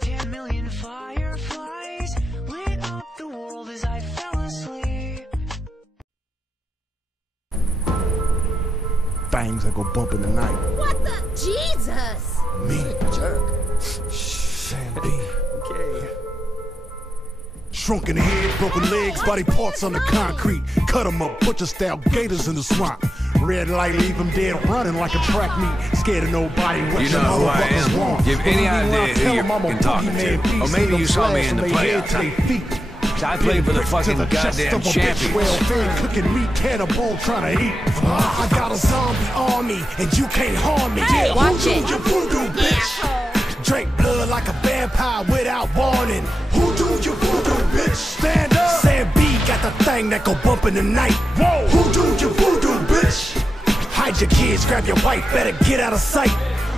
10 million fireflies lit up the world as I fell asleep. Things that go bump in the night. What the? Jesus! Me. Jerk. Sam B. Okay. Shrunken head, broken legs, body parts on the concrete. Cut 'em up, butcher style gators in the swamp. Red light, leave 'em dead, running like a track meet. Scared of nobody. You know who I am. Give any idea who you're fucking talking to. Or maybe you saw me in the play outside. I played for the fucking goddamn champions. Cooking meat, cannibal trying to eat. I got a zombie army, and you can't harm me. Hey, watch it. You voodoo, bitch. Drink blood like a vampire without warning. Who do you voodoo, bitch? Stand up. Sam B got the thing that go bump in the night. Whoa. Who do you voodoo, bitch? Hide your kids, grab your wife, better get out of sight.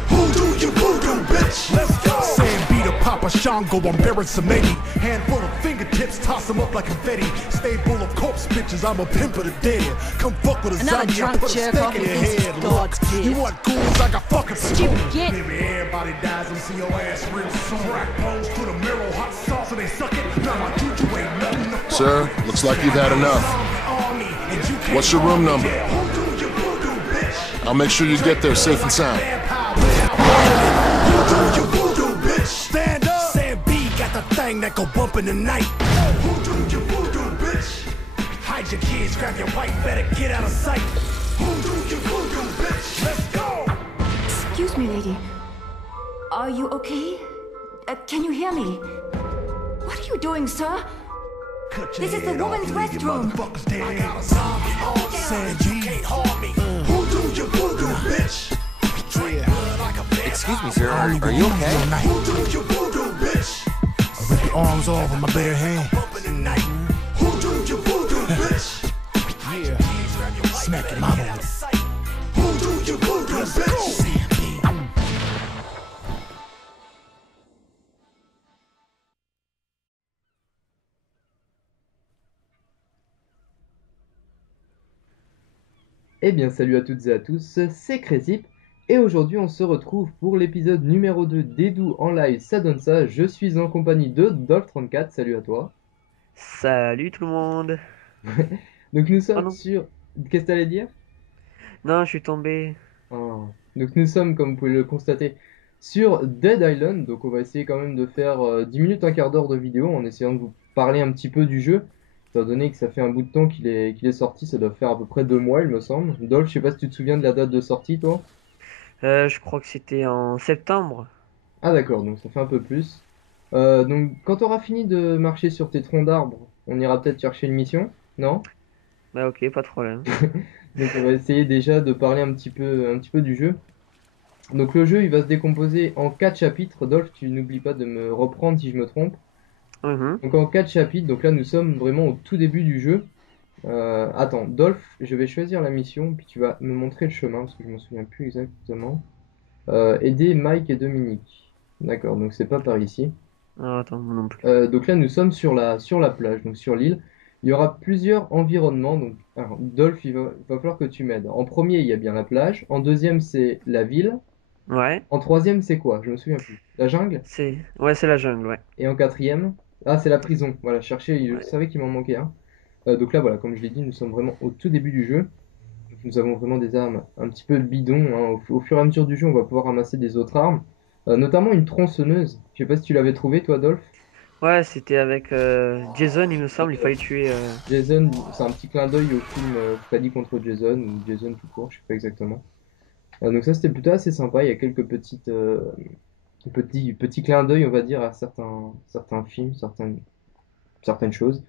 Who do you voodoo, bitch? Let's go. Sam B to Papa Shango, I'm Baron Samedi. Handful of fingertips, toss them up like confetti. Stay full of corpse bitches, I'm a pimp of the dead. Come fuck with a Another zombie, I drunk put a jerk stick off in your against head. God's Look, gift. you want ghouls, I got fucking Stupid git. Maybe everybody dies and see your ass real soon. Crack bones to the marrow, hot sauce and they suck it. Now my juju ain't nothing to fuck Sir, with. looks like you've had enough. What's your room number? I'll make sure you get there safe and sound. Stand up. Sam B got the thing that go bump in the night. Who do you voodoo, bitch? Hide your kids, grab your wife, better get out of sight. Who do you voodoo, bitch? Let's go. Excuse me, lady. Are you okay? Can you hear me? What are you doing, sir? This is the woman's restroom. I got a zombie on Sam G. Can't harm me. Who do you voodoo, bitch? Excuse me, sir. Are you okay? Who do you voodoo, bitch? I rip your arms off with my bare hand. Who do you voodoo, bitch? Yeah. Smack your mama with it. Who do you voodoo, bitch? Eh bien salut à toutes et à tous, c'est Crésip et aujourd'hui on se retrouve pour l'épisode numéro 2 d'Edu en live, ça donne ça. Je suis en compagnie de Dolph34, salut à toi. Salut tout le monde. Donc nous sommes non. sur... Qu'est-ce que t'allais dire? Non, je suis tombé. Oh. Donc nous sommes, comme vous pouvez le constater, sur Dead Island. Donc on va essayer quand même de faire 10 minutes, un quart d'heure de vidéo en essayant de vous parler un petit peu du jeu. Étant donné que ça fait un bout de temps qu'il est sorti, ça doit faire à peu près 2 mois il me semble. Dolph, je sais pas si tu te souviens de la date de sortie toi? Je crois que c'était en septembre. Ah d'accord, donc ça fait un peu plus. Donc quand tu auras fini de marcher sur tes troncs d'arbres, on ira peut-être chercher une mission, non? Bah ok, pas de problème. Donc on va essayer déjà de parler un petit peu du jeu. Donc le jeu il va se décomposer en 4 chapitres. Dolph, tu n'oublies pas de me reprendre si je me trompe. Donc en 4 chapitres, donc là nous sommes vraiment au tout début du jeu. Attends, Dolph, je vais choisir la mission, puis tu vas me montrer le chemin, parce que je m'en souviens plus exactement. Aider Mike et Dominique. D'accord, donc c'est pas par ici. Ah, attends, moi non plus. Donc là nous sommes sur la plage, donc sur l'île. Il y aura plusieurs environnements, donc alors, Dolph, il va falloir que tu m'aides. En premier, il y a bien la plage. En deuxième, c'est la ville. Ouais. En troisième, c'est quoi? Je me souviens plus. La jungle? Ouais, c'est la jungle, ouais. Et en quatrième? Ah, c'est la prison. Voilà, chercher, je savais qu'il m'en manquait un. Donc là, voilà, comme je l'ai dit, nous sommes vraiment au tout début du jeu. Donc, nous avons vraiment des armes un petit peu bidons, hein. Au fur et à mesure du jeu, on va pouvoir ramasser des autres armes. Notamment une tronçonneuse. Je sais pas si tu l'avais trouvé, toi, Dolph. Ouais, c'était avec Jason, il me semble, il fallait tuer... Jason, c'est un petit clin d'œil au film Freddy contre Jason, ou Jason tout court, je sais pas exactement. Donc ça, c'était plutôt assez sympa. Il y a quelques petits clins d'œil, on va dire, à certains films, certaines choses.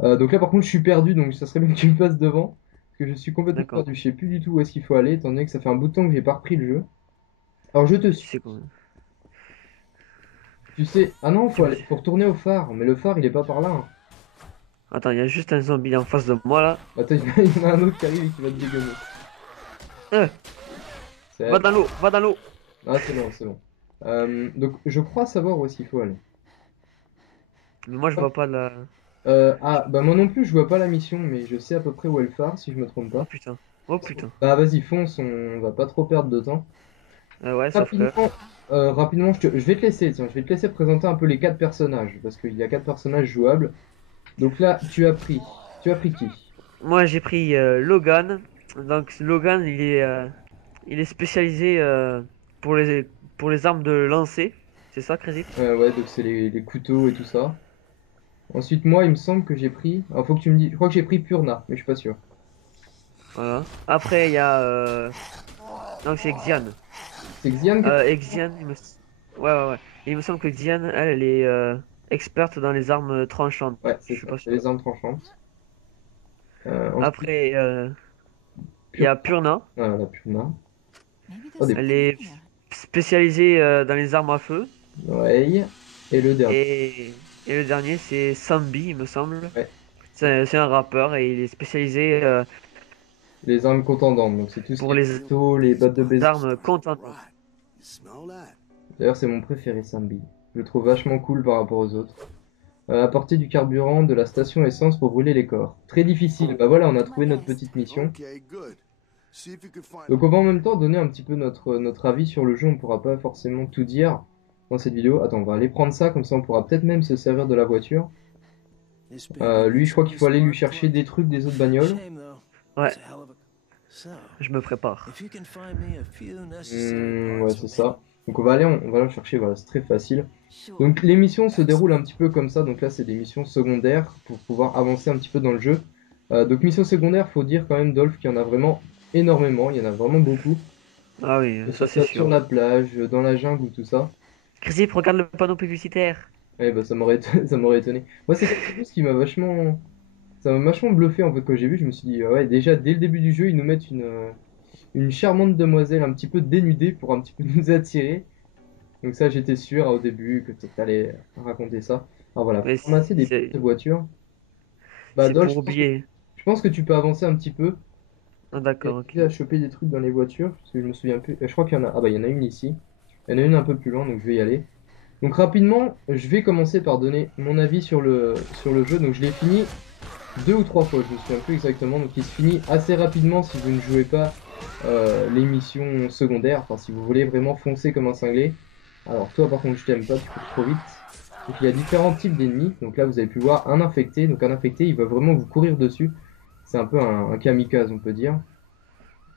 Donc là, par contre, je suis perdu, donc ça serait bien que tu me passes devant. Parce que je suis complètement perdu. Je sais plus du tout où est-ce qu'il faut aller, étant donné que ça fait un bout de temps que j'ai pas repris le jeu. Alors, je te suis. C'est quoi? Tu sais... Ah non, faut retourner au phare. Mais le phare, il est pas par là, hein. Attends, il y a juste un zombie en face de moi, là. Attends, il y en a un autre qui arrive et qui va te dégommer. Va dans l'eau, va dans l'eau. Ah, c'est bon, c'est bon. Donc, je crois savoir où est-ce qu'il faut aller. Mais moi, je vois pas la... Ah, bah moi non plus, je vois pas la mission, mais je sais à peu près où est le phare, si je me trompe pas. Oh putain, oh putain. Bah vas-y, fonce, on va pas trop perdre de temps. Ouais, sauf que... Rapidement, je vais te laisser, tiens, je vais te laisser présenter un peu les 4 personnages, parce qu'il y a 4 personnages jouables. Donc là, tu as pris qui? Moi, j'ai pris Logan. Donc, Logan, il est spécialisé pour pour les armes de lancer. C'est ça, Crazy? Ouais, donc c'est les couteaux et tout ça. Ensuite, moi, il me semble que j'ai pris. Alors, faut que tu me dis. Je crois que j'ai pris Purna, mais je suis pas sûr. Voilà. Après, il y a... Donc, c'est Xian. C'est Xian Xian, ouais, ouais, ouais. Il me semble que Xian, elle est experte dans les armes tranchantes. Ouais, Je suis pas c'est sûr. les armes tranchantes. Ensuite, Après, il y a Purna. voilà, la Purna. Elle est spécialisée dans les armes à feu. Ouais. Et le dernier. Et le dernier, c'est Sambi, il me semble. Ouais. C'est un rappeur et il est spécialisé Les armes contendantes, donc c'est tout ce pour qui est les couteaux, les bottes de baseball. armes contendantes. D'ailleurs, c'est mon préféré, Sambi. Je le trouve vachement cool par rapport aux autres. Apporter du carburant de la station essence pour brûler les corps. Très difficile. Bah voilà, on a trouvé notre petite mission. Donc on va en même temps donner un petit peu notre avis sur le jeu. On pourra pas forcément tout dire dans cette vidéo. Attends, on va aller prendre ça, comme ça on pourra peut-être même se servir de la voiture. Lui, je crois qu'il faut aller lui chercher des trucs des autres bagnoles. Ouais. Je me prépare. Ouais, c'est ça. Donc on va le chercher, voilà, c'est très facile. Donc les missions se déroulent un petit peu comme ça, donc là c'est des missions secondaires pour pouvoir avancer un petit peu dans le jeu. Donc missions secondaires, faut dire quand même Dolph qu'il y en a vraiment énormément, il y en a vraiment beaucoup. Ah oui, ça c'est sûr. Sur la plage, dans la jungle ou tout ça. Crisip, regarde le panneau publicitaire. Eh bah ça m'aurait étonné. Moi c'est quelque chose qui m'a vachement... Ça m'a vachement bluffé en fait quand j'ai vu, je me suis dit ouais déjà dès le début du jeu ils nous mettent une charmante demoiselle un petit peu dénudée pour un petit peu nous attirer. Donc ça j'étais sûr au début que tu allais raconter ça. Alors voilà, Mais faut ramasser des petites voitures. Bah c'est Dolph, pour oublier. je pense que tu peux avancer un petit peu. Ah d'accord, ok. À choper des trucs dans les voitures, parce que je me souviens plus. Je crois qu'il y en a. Ah bah il y en a une ici. Il y en a une un peu plus loin, donc je vais y aller. Donc rapidement, je vais commencer par donner mon avis sur le jeu. Donc je l'ai fini 2 ou 3 fois, je me souviens plus exactement. Donc il se finit assez rapidement si vous ne jouez pas les missions secondaires. Enfin si vous voulez vraiment foncer comme un cinglé. Alors toi par contre je t'aime pas, tu cours trop vite. Donc il y a différents types d'ennemis. Donc là vous avez pu voir un infecté. Donc un infecté il va vraiment vous courir dessus. C'est un peu un kamikaze on peut dire.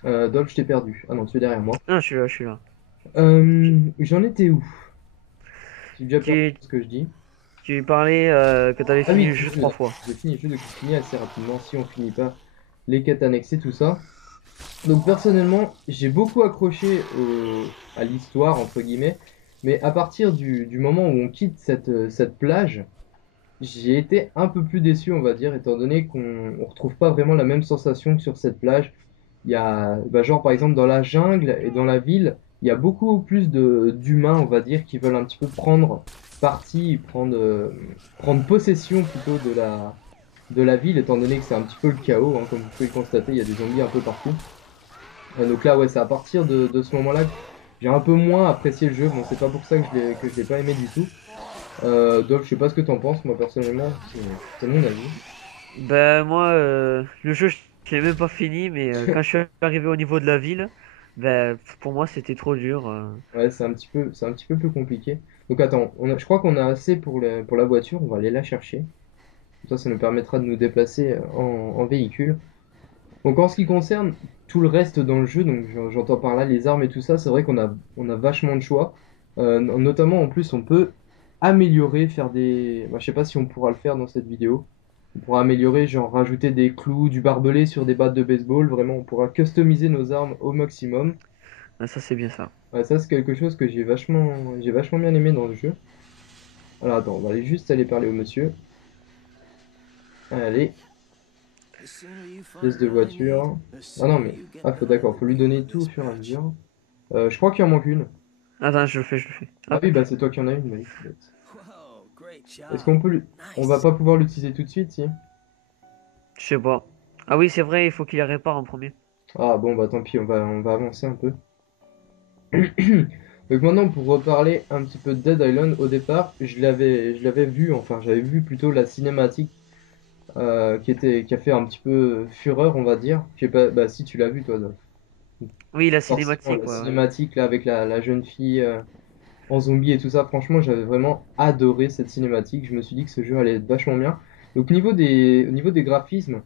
Dolph je t'ai perdu. Ah non tu es derrière moi. Ah je suis là, je suis là. J'en étais où? J'ai déjà perdu ce que je dis. Tu parlais que t'avais fini le jeu 3 fois. J'ai fini le jeu, donc je finis assez rapidement si on finit pas les quêtes annexées, tout ça. Donc personnellement, j'ai beaucoup accroché à l'histoire, entre guillemets, mais à partir du moment où on quitte cette plage, j'ai été un peu plus déçu, on va dire, étant donné qu'on retrouve pas vraiment la même sensation que sur cette plage. Il y a, bah, genre par exemple dans la jungle et dans la ville, il y a beaucoup plus d'humains, on va dire, qui veulent un petit peu prendre partie, prendre possession plutôt de la ville, étant donné que c'est un petit peu le chaos, hein, comme vous pouvez le constater, il y a des zombies un peu partout. Donc là, ouais, c'est à partir de ce moment-là que j'ai un peu moins apprécié le jeu. Bon, c'est pas pour ça que je l'ai pas aimé du tout. Dolph, je sais pas ce que t'en penses, moi personnellement, c'est mon avis. Ben moi, le jeu je l'ai même pas fini, mais quand je suis arrivé au niveau de la ville, ben pour moi c'était trop dur. Ouais, c'est un petit peu plus compliqué. Donc attends, je crois qu'on a assez pour la voiture, on va aller la chercher. Ça nous permettra de nous déplacer en véhicule. Donc en ce qui concerne tout le reste dans le jeu, donc j'entends par là les armes et tout ça, c'est vrai qu'on a vachement de choix. Notamment en plus on peut améliorer, faire des... Bah, je sais pas si on pourra le faire dans cette vidéo. On pourra améliorer, genre rajouter des clous, du barbelé sur des battes de baseball. Vraiment, on pourra customiser nos armes au maximum. Ah, ça c'est bien ça. Ouais, ça c'est quelque chose que j'ai vachement bien aimé dans le jeu. Alors attends, on va aller parler au monsieur. Allez. Pièce de voiture. Ah non mais, d'accord, faut lui donner tout au fur et à mesure. Je crois qu'il en manque une. Attends, je le fais. Ah oui, bah c'est toi qui en as une, Est-ce qu'on peut on va pas pouvoir l'utiliser tout de suite, si? Je sais pas. Ah oui, c'est vrai, il faut qu'il la répare en premier. Ah bon, bah tant pis, on va avancer un peu. Donc maintenant, pour reparler un petit peu de Dead Island, au départ, je l'avais vu, enfin j'avais vu plutôt la cinématique qui a fait un petit peu fureur, on va dire. Je sais pas, bah si tu l'as vu toi, Dolph. Oui, la Forcément, cinématique, la ouais. cinématique là avec la jeune fille en zombie et tout ça, franchement j'avais vraiment adoré cette cinématique, je me suis dit que ce jeu allait être vachement bien. Donc au niveau des graphismes,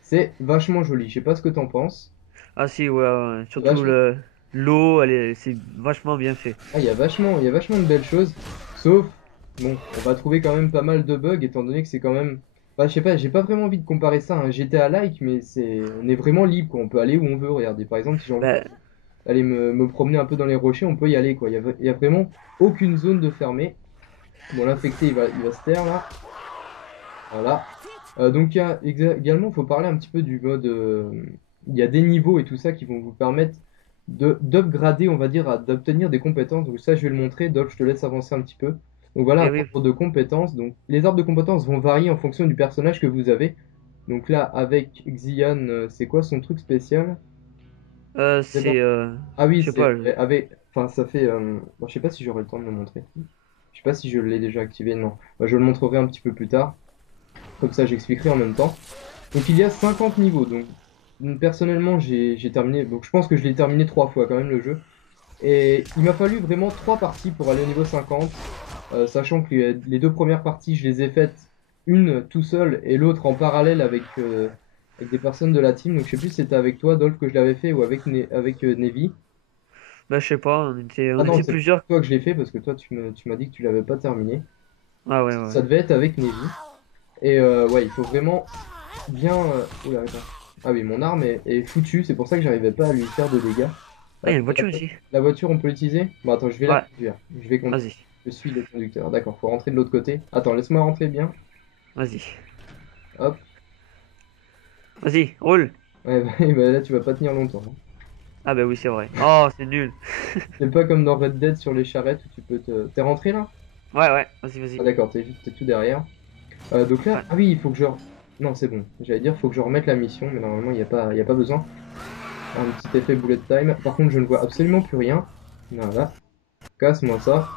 c'est vachement joli, je sais pas ce que t'en penses. Ah si, ouais, ouais. Surtout Vachement... l'eau, c'est vachement bien fait. Ah, il y a vachement de belles choses, sauf, bon, on va trouver quand même pas mal de bugs étant donné que c'est quand même... Bah, je sais pas, j'ai pas vraiment envie de comparer ça à un GTA-like, mais on est vraiment libre, quoi. On peut aller où on veut, regardez. Par exemple, si j'ai envie Bah, d'aller me promener un peu dans les rochers, on peut y aller, quoi. Il y a vraiment aucune zone de fermée. Bon, l'infecté, il va se taire, là. Voilà. Donc, également, il faut parler un petit peu du mode... il y a des niveaux et tout ça qui vont vous permettre d'upgrader, on va dire, d'obtenir des compétences. Donc ça, je vais le montrer. Dolph, je te laisse avancer un petit peu. Donc voilà, eh un oui, arbre de compétences. Donc les arbres de compétences vont varier en fonction du personnage que vous avez. Donc là, avec Xian, c'est quoi son truc spécial? C'est bon. c'est, Ah oui, je sais pas, c'est avec... Enfin, ça fait... bon, je sais pas si j'aurai le temps de le montrer. Je sais pas si je l'ai déjà activé, non. Bah, je le montrerai un petit peu plus tard. Comme ça, j'expliquerai en même temps. Donc il y a 50 niveaux. Donc, personnellement, j'ai terminé. Donc je pense que je l'ai terminé 3 fois quand même le jeu. Et il m'a fallu vraiment 3 parties pour aller au niveau 50. Sachant que les 2 premières parties, je les ai faites une tout seul et l'autre en parallèle avec des personnes de la team. Donc je sais plus si c'était avec toi, Dolph, que je l'avais fait ou avec Nevi. bah je sais pas, Ah on non, était c'est plusieurs. toi que je l'ai fait parce que toi tu m'as dit que tu l'avais pas terminé. Ah ouais, ouais. Ça devait être avec Nevi. Et ouais, il faut vraiment bien. Oula, attends. Ah oui, mon arme est foutue, c'est pour ça que j'arrivais pas à lui faire de dégâts. Ah, il y a une voiture ici. La voiture, on peut l'utiliser? Bon, attends, je vais la Ouais, conduire. Je vais conduire. vas-y, Je suis le conducteur. D'accord, faut rentrer de l'autre côté. Attends, laisse-moi rentrer bien. vas-y. Hop. Vas-y, roule. Ouais, bah, là, tu vas pas tenir longtemps, hein. Ah bah oui, c'est vrai. Oh, c'est nul. C'est pas comme dans Red Dead sur les charrettes où tu peux te. T'es rentré là? Ouais, ouais, vas-y, vas-y. Ah, d'accord, t'es tout derrière. Donc là, Ouais. ah oui, il faut que je. Non, c'est bon. J'allais dire, faut que je remette la mission, mais normalement, il y a pas besoin. Un petit effet bullet time. Par contre, je ne vois absolument plus rien. Voilà. Casse-moi ça.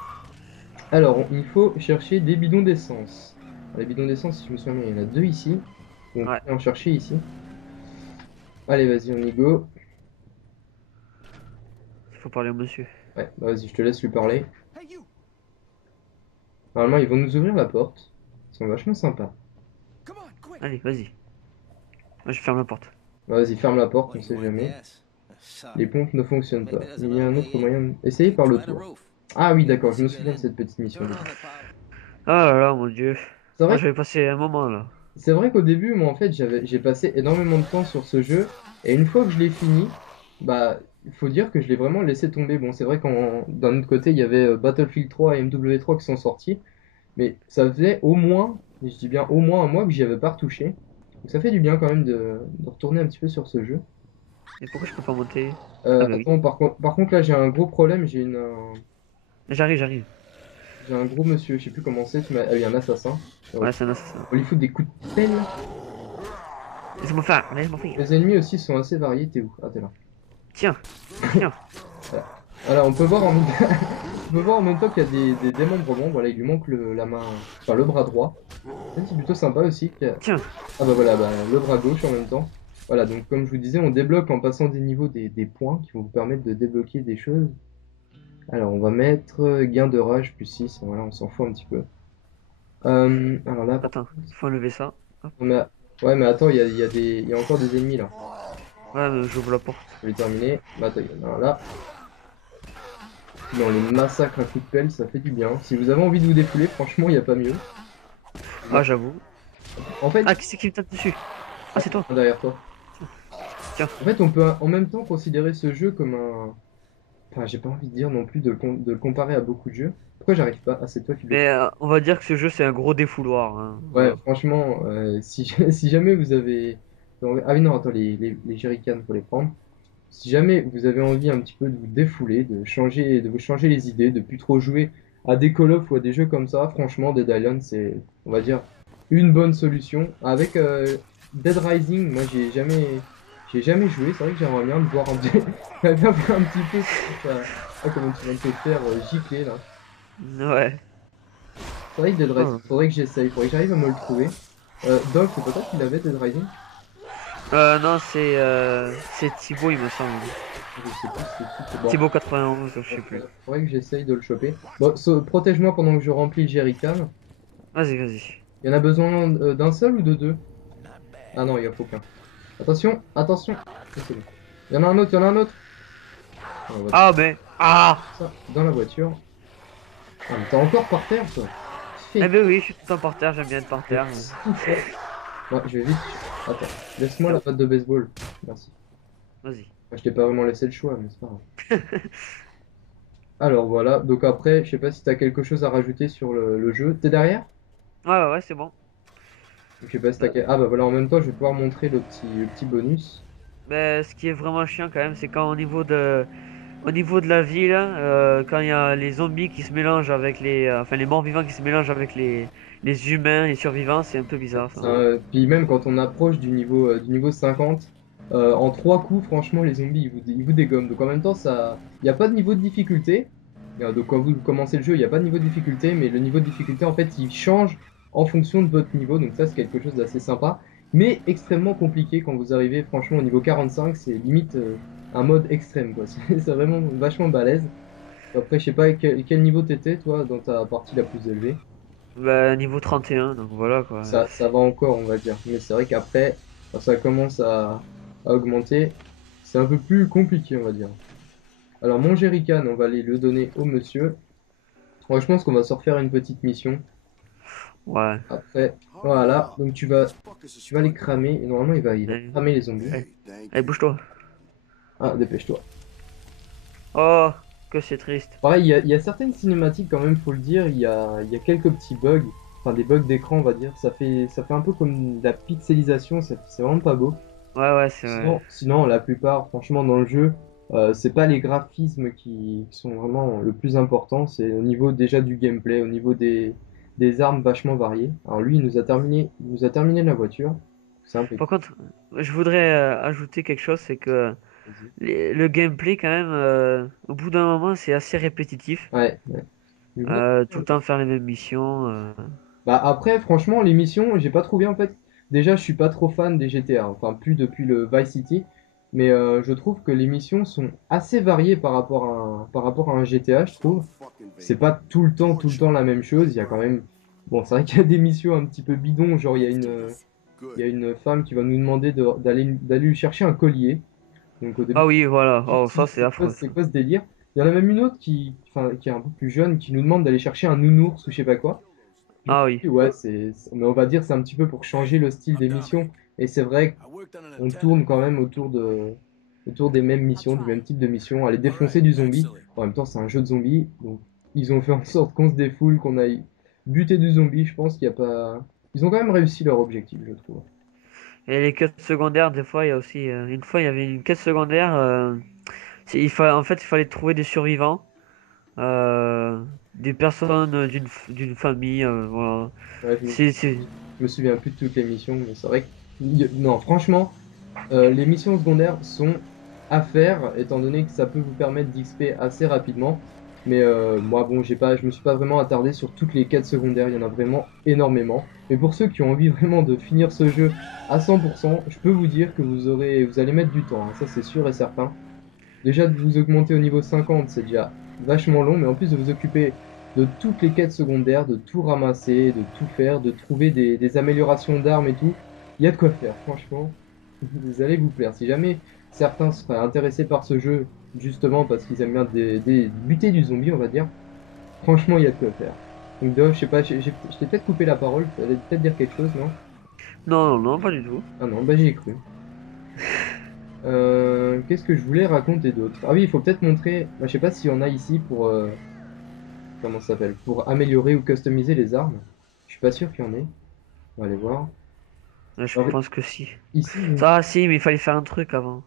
Alors, il faut chercher des bidons d'essence. Les bidons d'essence, si je me souviens bien, il y en a 2 ici. Donc, Ouais. on va en chercher ici. Allez, vas-y, on y go. Il faut parler au monsieur. Ouais, bah vas-y, je te laisse lui parler. Normalement, ils vont nous ouvrir la porte. Ils sont vachement sympas. Allez, vas-y. Moi, je ferme la porte. Bah, vas-y, ferme la porte, on sait jamais. Les pompes ne fonctionnent pas. Il y a un autre moyen. Essayez par le tour. Ah oui, d'accord, je me souviens de cette petite mission. Ah là là, mon dieu. C'est Moi, vrai, j'avais passé un moment là. c'est vrai qu'au début, moi, en fait, j'ai passé énormément de temps sur ce jeu. Et une fois que je l'ai fini, bah, il faut dire que je l'ai vraiment laissé tomber. Bon, c'est vrai qu'en d'un autre côté, il y avait Battlefield 3 et MW3 qui sont sortis. Mais ça faisait au moins, et je dis bien au moins un mois que j'y avais pas retouché. Donc ça fait du bien quand même de retourner un petit peu sur ce jeu. Et pourquoi je peux pas monter? Ah bah oui. Attends, par contre là j'ai un gros problème, J'arrive, j'arrive. j'ai un gros monsieur, je sais plus comment c'est, ah oui, un assassin. Ouais, c'est un assassin. On lui fout des coups de pelle. Laisse-moi faire, laisse-moi faire. Les ennemis aussi sont assez variés, t'es où? Ah t'es là. Tiens, tiens. Voilà, on peut voir en même on peut voir en même temps qu'il y a des démembrements, voilà, il lui manque la main, enfin le bras droit. C'est plutôt sympa aussi. Tiens. Ah bah voilà, bah, le bras gauche en même temps. Voilà, donc comme je vous disais, on débloque en passant des niveaux des points qui vont vous permettre de débloquer des choses. Alors on va mettre gain de rage plus 6, voilà, on s'en fout un petit peu. Alors là, Attends, faut enlever ça. Hop. ouais mais attends, il y a encore des ennemis là. Ouais, mais j'ouvre la porte. Je vais terminer. Bah attends, il y en a un là. Puis on les massacre à coups de pelle, ça fait du bien. Si vous avez envie de vous défouler, franchement, il n'y a pas mieux. Ah, j'avoue. En fait, Ah, qui c'est qui me tape dessus? Ah, c'est toi. derrière toi. Tiens. En fait, on peut en même temps considérer ce jeu comme un... Enfin, j'ai pas envie de dire non plus de le comparer à beaucoup de jeux. Pourquoi j'arrive pas? Ah, c'est toi qui le... Mais on va dire que ce jeu c'est un gros défouloir, hein. Ouais, Voilà. franchement, si jamais vous avez... Ah oui, non, attends, les jerrycans, faut les prendre. Si jamais vous avez envie un petit peu de vous défouler, de vous changer les idées, de plus trop jouer à des Call of ou à des jeux comme ça, franchement, Dead Island, c'est, on va dire, une bonne solution. Avec Dead Rising, moi, j'ai jamais joué. C'est vrai que j'aimerais bien me voir un petit, j'aimerais bien voir un petit peu comment tu viens de te faire gicler, là. Ouais. C'est vrai que Dead Rising, Oh. faudrait que j'essaye, faudrait que j'arrive à me le trouver. Doc, c'est pas toi qui l'avais, Dead Rising? Non, c'est Thibaut, il me semble. Je sais plus c'est qui. Bon. Thibaut 91, je sais plus. Faudrait que j'essaye de le choper. Bon, protège-moi pendant que je remplis le jerrycan. Vas-y, vas-y. Il y en a besoin d'un seul ou de deux? Ah non, il y a aucun. Attention, attention. C'est bon. Il y en a un autre, il y en a un autre. Ah, mais. Ah! Ça, dans la voiture. Ah, mais t'es encore par terre, toi. Eh ben oui, je suis tout le temps par terre, j'aime bien être par terre. Ouais, je vais vite. Attends, laisse-moi la patte de baseball. Merci. Vas-y. Je t'ai pas vraiment laissé le choix, mais c'est pas grave. Alors voilà, donc après, je sais pas si t'as quelque chose à rajouter sur le jeu. T'es derrière? Ouais, c'est bon. Je sais pas si t'as... Ah bah voilà, en même temps, je vais pouvoir montrer le petit bonus. Mais ce qui est vraiment chiant quand même, c'est quand au niveau de la ville, quand il y a les zombies qui se mélangent avec enfin les morts vivants qui se mélangent avec les humains, les survivants, c'est un peu bizarre ça. Puis même quand on approche du niveau 50, en 3 coups, franchement, les zombies, ils vous dégomment. Donc en même temps, il n'y a pas de niveau de difficulté. Donc quand vous commencez le jeu, il n'y a pas de niveau de difficulté, mais le niveau de difficulté, en fait, il change en fonction de votre niveau. Donc ça, c'est quelque chose d'assez sympa, mais extrêmement compliqué quand vous arrivez, franchement, au niveau 45, c'est limite un mode extrême, quoi. C'est vraiment vachement balèze. Après, je sais pas quel niveau t'étais, toi, dans ta partie la plus élevée. Bah, niveau 31, donc voilà quoi. Ça va encore, on va dire. Mais c'est vrai qu'après, quand ça commence à augmenter, c'est un peu plus compliqué, on va dire. Alors, mon jerrycan, on va aller le donner au monsieur. Ouais, je pense qu'on va se refaire une petite mission. Ouais. Après, voilà. Donc, tu vas les cramer. Et normalement, il va cramer les zombies. Allez, bouge-toi. Ah, dépêche-toi. Oh, que c'est triste. Pareil, il y a certaines cinématiques, quand même, faut le dire. Il y a quelques petits bugs. Enfin, des bugs d'écran, on va dire. Ça fait un peu comme de la pixelisation. C'est vraiment pas beau. Ouais, c'est vrai. Sinon, la plupart, franchement, dans le jeu, c'est pas les graphismes qui sont vraiment le plus important, c'est au niveau déjà du gameplay, au niveau des armes vachement variées. Alors lui, il nous a terminé la voiture. C'est impeccable. Par contre, je voudrais ajouter quelque chose, c'est que le gameplay, quand même, au bout d'un moment, c'est assez répétitif. Ouais. Tout le temps faire les mêmes missions. Bah après, franchement, les missions, j'ai pas trouvé en fait. Déjà, je suis pas trop fan des GTA, enfin plus depuis le Vice City, mais je trouve que les missions sont assez variées par rapport à un GTA, je trouve. C'est pas tout le temps la même chose. Il y a quand même, bon, c'est vrai qu'il y a des missions un petit peu bidons, genre il y a une femme qui va nous demander d'aller lui chercher un collier. Donc au début, Ah oui, voilà. Oh, ça c'est affreux. c'est quoi ce délire? Il y en a même une autre qui est un peu plus jeune, qui nous demande d'aller chercher un nounours ou je sais pas quoi. Ah oui. Ouais, mais on va dire c'est un petit peu pour changer le style des missions. Et c'est vrai qu'on tourne quand même autour des mêmes missions, du même type de mission, aller défoncer du zombie. En même temps, c'est un jeu de zombies, donc ils ont fait en sorte qu'on se défoule, qu'on aille buter du zombie. Je pense qu'il y a pas. Ils ont quand même réussi leur objectif, je trouve. Et les quêtes secondaires, des fois, il y a aussi. Une fois, il y avait une quête secondaire. En fait, il fallait trouver des survivants. Des personnes d'une famille. Voilà. Ouais, je me souviens plus de toutes les missions, mais c'est vrai que. Non, franchement, les missions secondaires sont à faire, étant donné que ça peut vous permettre d'XP assez rapidement. Mais moi, bon, je me suis pas vraiment attardé sur toutes les quêtes secondaires, il y en a vraiment énormément. Mais pour ceux qui ont envie vraiment de finir ce jeu à 100%, je peux vous dire que vous allez mettre du temps, hein, ça c'est sûr et certain. Déjà de vous augmenter au niveau 50, c'est déjà vachement long, mais en plus de vous occuper de toutes les quêtes secondaires, de tout ramasser, de tout faire, de trouver des améliorations d'armes et tout, il y a de quoi faire, franchement, vous allez vous plaire. Si jamais certains seraient intéressés par ce jeu, justement parce qu'ils aiment bien buter du zombie, on va dire, franchement, il y a de quoi faire. Donc, Dove, je sais pas, je t'ai peut-être coupé la parole, tu allais peut-être dire quelque chose, non? Non, pas du tout. Ah non, bah j'y ai cru. Qu'est-ce que je voulais raconter d'autre? Ah oui, il faut peut-être montrer, bah, je sais pas s'il y en a ici pour, comment ça s'appelle? Pour améliorer ou customiser les armes. Je suis pas sûr qu'il y en ait. On va aller voir. Je pense que si. Ici, Ça, si, mais il fallait faire un truc avant.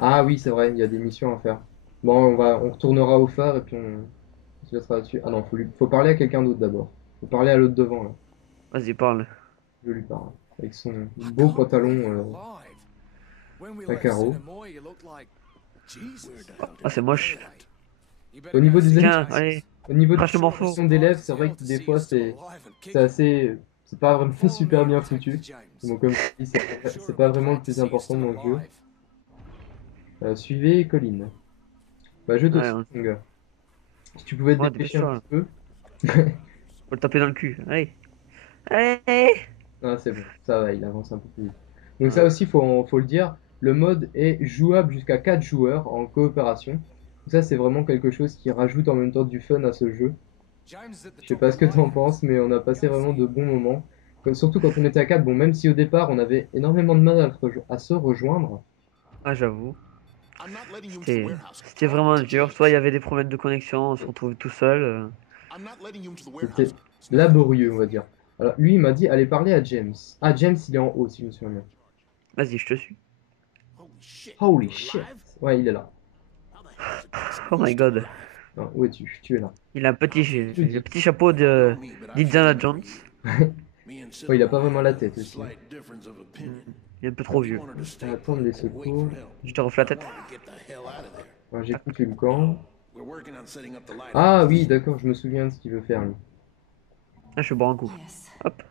Ah oui, c'est vrai, il y a des missions à faire. Bon, on retournera au phare et puis on se laissera là-dessus. Ah non, faut parler à quelqu'un d'autre d'abord. Faut parler à l'autre devant, là. Vas-y, parle. Je lui parle. Avec son beau pantalon à carreaux. Ah, c'est moche. Au niveau des Tiens, allez. Au niveau Crache le morceau. des lèvres, c'est vrai que des fois c'est assez. C'est pas vraiment super bien foutu. Donc comme je dis, c'est pas vraiment le plus important dans le jeu. Suivez Colline. Bah je te Ouais, suis, on- mon gars. Si tu pouvais te Ouais, dépêcher un dépêche-toi. petit peu. Faut le taper dans le cul. Allez. Allez. Ah, c'est bon, ça va, il avance un peu plus vite. Donc ça Ouais. aussi, faut le dire, le mode est jouable jusqu'à 4 joueurs en coopération. Donc ça, c'est vraiment quelque chose qui rajoute en même temps du fun à ce jeu. Je sais pas ce que t'en penses, mais on a passé vraiment de bons moments. Surtout quand on était à 4, bon, même si au départ, on avait énormément de mal à se rejoindre. Ah, j'avoue. C'était vraiment dur. Soit il y avait des problèmes de connexion, on se retrouvait tout seul. C'était laborieux, on va dire. Alors, lui, il m'a dit, allez parler à James. Ah, James, il est en haut, si je me souviens bien. Vas-y, je te suis. Holy shit! Ouais, il est là. Oh my god. Non, où es-tu? Tu es là. Il a un le petit chapeau de d'Indiana Jones. Ouais, il a pas vraiment la tête aussi. Il est un peu trop vieux. On va attendre les secours. Je te refais la tête. Ouais, j'ai foutu le camp. Ah oui, d'accord, je me souviens de ce qu'il veut faire, lui. Ah, je bois un coup. Hop.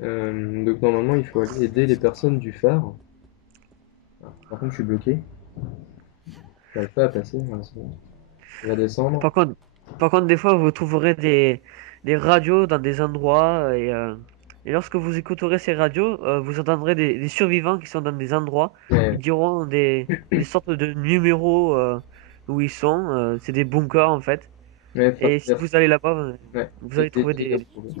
Donc normalement, il faut aller aider les personnes du phare. Ah, par contre, je suis bloqué. J'arrive pas à passer. Ah, c'est bon. Je vais descendre. Par contre, des fois, vous trouverez des radios dans des endroits et lorsque vous écouterez ces radios, vous entendrez des survivants qui sont dans des endroits. Ouais, Ils diront des sortes de numéros où ils sont. C'est des bunkers en fait. ouais, faut Et si faire- vous allez là-bas, ouais, vous allez trouver essayer de des... retrouver.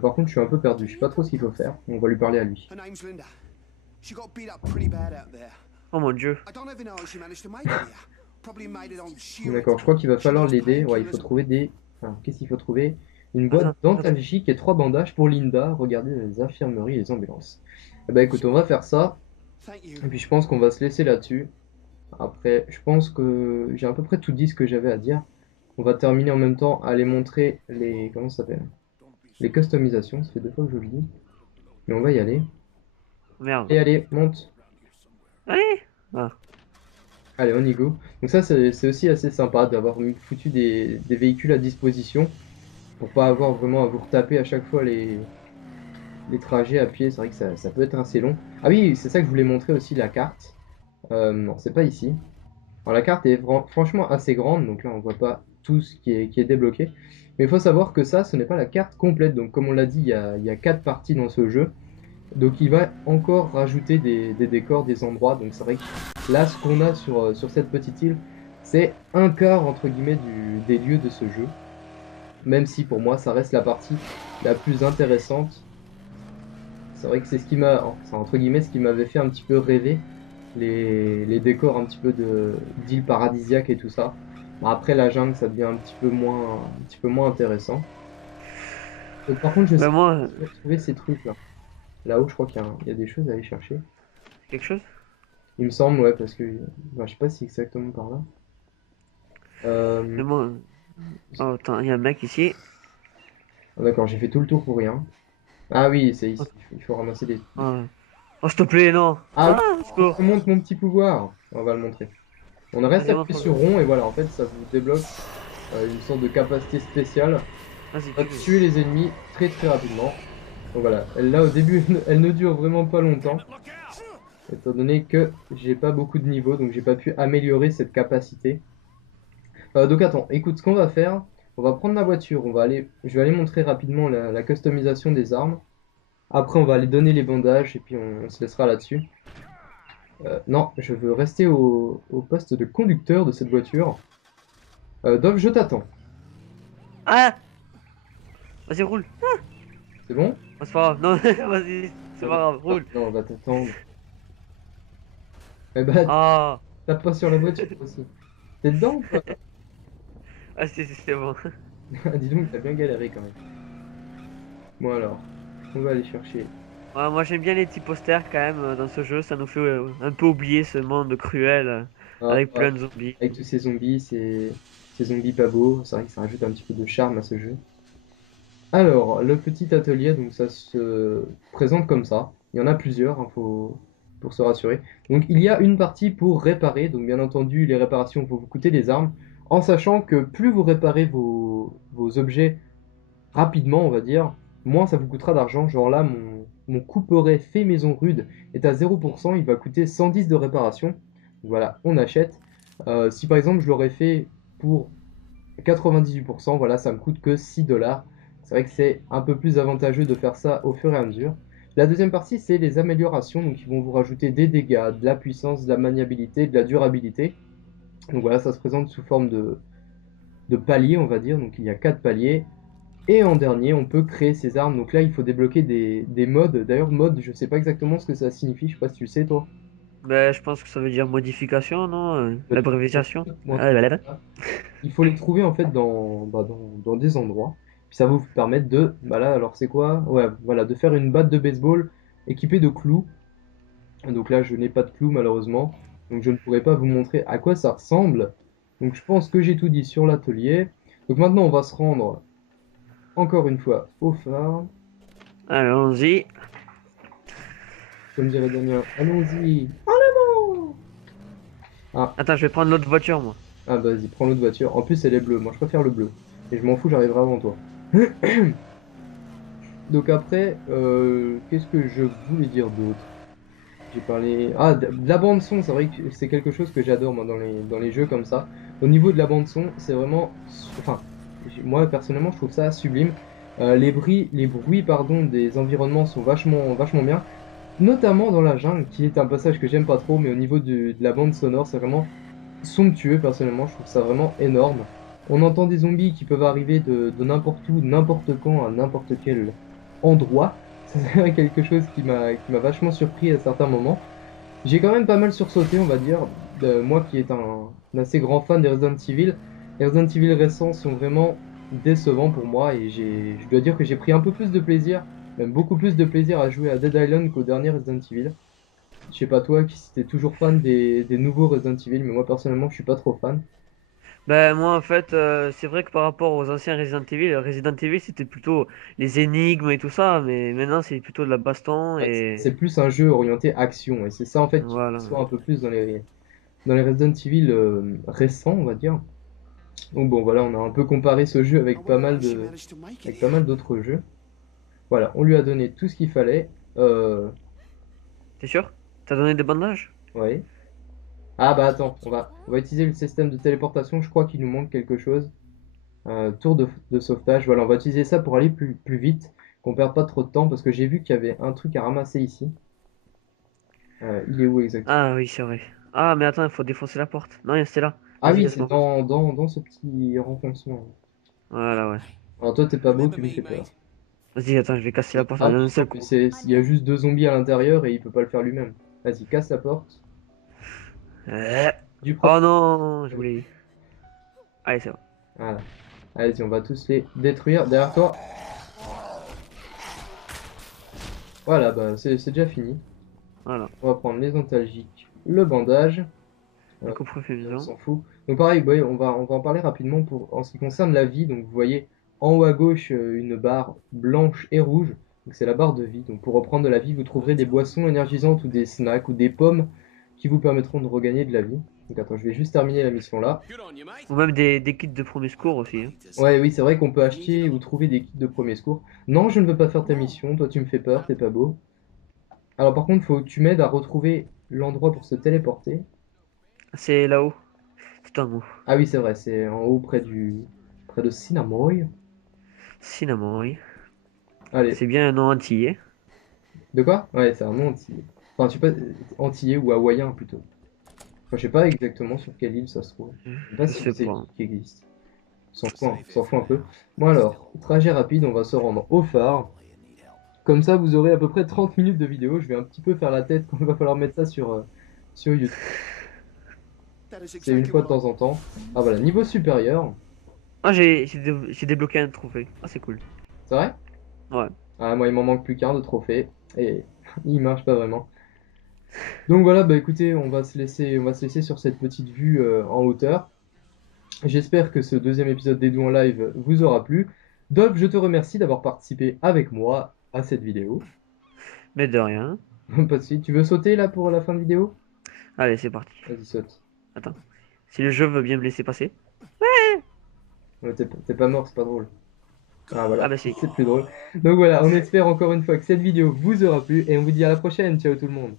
Par contre, je suis un peu perdu. Je sais pas trop ce qu'il faut faire. On va lui parler à lui. Her name's Linda. She got beat up pretty bad out there. Oh mon dieu. I don't even know how she managed to make it here. Probably made it on sheer. D'accord, je crois qu'il va falloir l'aider. Ouais, il faut trouver des... Enfin, qu'est-ce qu'il faut trouver? Une boîte Attends, dentalgique et 3 bandages pour Linda. Regardez les infirmeries et les ambulances. Eh ben écoute, on va faire ça. Thank you. Et puis je pense qu'on va se laisser là-dessus. Après, je pense que j'ai à peu près tout dit ce que j'avais à dire. On va terminer en même temps à aller montrer les... Comment ça s'appelle? Les customisations. Ça fait 2 fois que je le dis. Mais on va y aller. Merde. Et allez, monte. Allez. Ah. Allez, on y go. Donc ça, c'est aussi assez sympa d'avoir foutu des véhicules à disposition pour pas avoir vraiment à vous retaper à chaque fois les trajets à pied. C'est vrai que ça peut être assez long. Ah oui, c'est ça que je voulais montrer aussi, la carte. Non, c'est pas ici. Alors la carte est franchement assez grande, donc là on voit pas tout ce qui est débloqué. Mais il faut savoir que ça, ce n'est pas la carte complète. Donc comme on l'a dit, il y a 4 parties dans ce jeu. Donc il va encore rajouter des décors, des endroits. Donc c'est vrai que là, ce qu'on a sur cette petite île, c'est un quart entre guillemets des lieux de ce jeu. Même si pour moi, ça reste la partie la plus intéressante. C'est vrai que c'est ce qui m'a, enfin, entre guillemets, ce qui m'avait fait un petit peu rêver. Les décors un petit peu d'île paradisiaque et tout ça. Bon, après la jungle, ça devient un petit peu moins intéressant. Donc, par contre, je sais Bah moi, pas trouver ces trucs là. Là-haut, je crois qu'il y a des choses à aller chercher. quelque chose? Il me semble, ouais, parce que bah, je sais pas si exactement par là. Mais moi... Oh, attends, il y a un mec ici. Ah, d'accord, j'ai fait tout le tour pour rien. Ah oui, c'est ici. Il faut ramasser des. Oh, oh, s'il te plaît, non. Ah, secours. je montre mon petit pouvoir. On va le montrer. On reste Allez, appuyé montre-le. sur rond et voilà, en fait, ça vous débloque une sorte de capacité spéciale. Vas-y, On va tuer les ennemis très très rapidement. Donc voilà, là au début, elle ne dure vraiment pas longtemps. Étant donné que j'ai pas beaucoup de niveaux, donc j'ai pas pu améliorer cette capacité. Donc attends, écoute, ce qu'on va faire, on va prendre la voiture, je vais aller montrer rapidement la customisation des armes. Après on va aller donner les bandages et puis on se laissera là-dessus. Non, je veux rester au poste de conducteur de cette voiture. Dove, je t'attends. Ah. Vas-y, roule. C'est bon? Oh, c'est pas grave. Non, vas-y, c'est pas grave, roule. Non, on va t'attendre. Eh bah, Ah. tape pas sur la voiture aussi. T'es dedans ou pas? Ah, c'est bon. Dis donc, t'as bien galéré quand même. Bon alors, on va aller chercher. Ouais, moi j'aime bien les petits posters quand même dans ce jeu, ça nous fait un peu oublier ce monde cruel avec plein de zombies. Avec tous ces zombies, ces zombies pas beaux, c'est vrai que ça rajoute un petit peu de charme à ce jeu. Alors, le petit atelier, donc ça se présente comme ça. Il y en a plusieurs, hein, pour se rassurer. Donc il y a une partie pour réparer, donc bien entendu les réparations vont vous coûter des armes, en sachant que plus vous réparez vos objets rapidement, on va dire, moins ça vous coûtera d'argent. Genre là, mon couperet fait maison rude est à 0%, il va coûter 110 de réparation. Voilà, on achète. Si par exemple je l'aurais fait pour 98%, voilà, ça me coûte que 6 $. C'est vrai que c'est un peu plus avantageux de faire ça au fur et à mesure. La deuxième partie, c'est les améliorations. Donc, ils vont vous rajouter des dégâts, de la puissance, de la maniabilité, de la durabilité. Donc voilà, ça se présente sous forme de paliers, on va dire. Donc, il y a 4 paliers. Et en dernier, on peut créer ses armes. Donc là, il faut débloquer des modes. D'ailleurs, mode, je sais pas exactement ce que ça signifie. Je sais pas si tu le sais, toi. Ben, je pense que ça veut dire modification, non? L'abréviation. Moi, Ah, voilà. il faut les trouver en fait dans des endroits. Puis ça va vous permettre de, bah là, alors c'est quoi? Ouais, voilà, de faire une batte de baseball équipée de clous. Donc là, je n'ai pas de clous malheureusement, donc je ne pourrai pas vous montrer à quoi ça ressemble. Donc je pense que j'ai tout dit sur l'atelier. Donc maintenant, on va se rendre encore une fois au phare. Allons-y. Comme dirait Damien, allons-y. Ah, Attends, je vais prendre l'autre voiture, moi. ah vas-y, prends l'autre voiture. En plus, elle est bleue. Moi, je préfère le bleu. Et je m'en fous, j'arriverai avant toi. Donc après, qu'est-ce que je voulais dire d'autre? J'ai parlé... Ah, de la bande son, c'est vrai que c'est quelque chose que j'adore moi dans les jeux comme ça. Au niveau de la bande son, c'est vraiment... Enfin, moi personnellement, je trouve ça sublime. Les bruits pardon, des environnements sont vachement bien. Notamment dans la jungle, qui est un passage que j'aime pas trop, mais au niveau de la bande sonore, c'est vraiment somptueux personnellement, je trouve ça vraiment énorme. On entend des zombies qui peuvent arriver de n'importe où, n'importe quand, à n'importe quel endroit. C'est quelque chose qui m'a vachement surpris à certains moments. J'ai quand même pas mal sursauté, on va dire. Moi qui est un assez grand fan des Resident Evil, les Resident Evil récents sont vraiment décevants pour moi et je dois dire que j'ai pris un peu plus de plaisir, même beaucoup plus de plaisir à jouer à Dead Island qu'au dernier Resident Evil. Je sais pas toi si t'es toujours fan des nouveaux Resident Evil, mais moi personnellement je suis pas trop fan. Ben, moi, en fait, c'est vrai que par rapport aux anciens Resident Evil, c'était plutôt les énigmes et tout ça, mais maintenant, c'est plutôt de la baston Ouais, et... c'est plus un jeu orienté action et c'est ça en fait qui Voilà. soit un peu plus dans les Resident Evil récents, on va dire. Donc bon voilà, on a un peu comparé ce jeu avec pas mal d'autres jeux. Voilà, on lui a donné tout ce qu'il fallait. T'es sûr? T'as donné des bandages? Ouais. Ah bah attends, on va utiliser le système de téléportation, je crois qu'il nous manque quelque chose. Tour de sauvetage, voilà, on va utiliser ça pour aller plus vite, qu'on perde pas trop de temps, parce que j'ai vu qu'il y avait un truc à ramasser ici. Il est où exactement? Ah oui, c'est vrai. Ah, mais attends, il faut défoncer la porte. Non, c'est là. Ah Vas-y, oui, c'est laisse-moi. dans ce petit renfoncement. Voilà, ouais. Alors toi, t'es pas beau, tu lui fais peur. Vas-y, attends, je vais casser la porte Ah, en un puis seul coup. il y a juste deux zombies à l'intérieur et il peut pas le faire lui-même. Vas-y, casse la porte. Euh, Du Oh propre. non, je voulais... Allez, c'est bon. Voilà. Allez-y, on va tous les détruire. Derrière toi. Voilà, bah c'est déjà fini. Voilà. On va prendre les antalgiques, le bandage. Le coffre fait On maison. s'en fout. Donc pareil, ouais, on va en parler rapidement en ce qui concerne la vie. Donc vous voyez en haut à gauche une barre blanche et rouge. Donc c'est la barre de vie. Donc pour reprendre de la vie, vous trouverez des boissons énergisantes ou des snacks ou des pommes qui vous permettront de regagner de la vie. Donc attends, je vais juste terminer la mission là. Ou même des kits de premier secours aussi. Hein. Ouais, oui, c'est vrai qu'on peut acheter ou trouver des kits de premier secours. Non, je ne veux pas faire ta mission. Toi, tu me fais peur, t'es pas beau. Alors par contre, faut que tu m'aides à retrouver l'endroit pour se téléporter. C'est là-haut. C'est un mot. Ah oui, c'est vrai, c'est en haut près de Cinnamoroy. Cinnamon, oui. Allez, C'est bien un nom antillais. de quoi? Ouais, c'est un nom antillais. Enfin, je sais pas, antillais ou hawaïen plutôt. Enfin, je sais pas exactement sur quelle île ça se trouve. Je sais pas Je si sais c'est pas. qui existe. On s'en fout un peu. Bon alors, trajet rapide, on va se rendre au phare. Comme ça, vous aurez à peu près 30 minutes de vidéo. Je vais un petit peu faire la tête quand il va falloir mettre ça sur YouTube. C'est une fois de temps en temps. Ah voilà, niveau supérieur. Ah, j'ai débloqué un trophée. Ah, c'est cool. C'est vrai? Ouais. Ah, moi, il m'en manque plus qu'un de trophée. Et il marche pas vraiment. Donc voilà, bah écoutez, on va se laisser sur cette petite vue en hauteur. J'espère que ce deuxième épisode d'Edu en live vous aura plu. Dolph, je te remercie d'avoir participé avec moi à cette vidéo. Mais de rien. Pas de suite. Tu veux sauter là pour la fin de vidéo? Allez, c'est parti. Vas-y, saute. Attends. Si le jeu veut bien me laisser passer. Ouais, t'es pas mort, c'est pas drôle. Ah voilà, Ah bah si. c'est plus drôle. Donc voilà, on espère encore une fois que cette vidéo vous aura plu et on vous dit à la prochaine. Ciao tout le monde.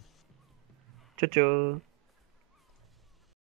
Ciao ciao.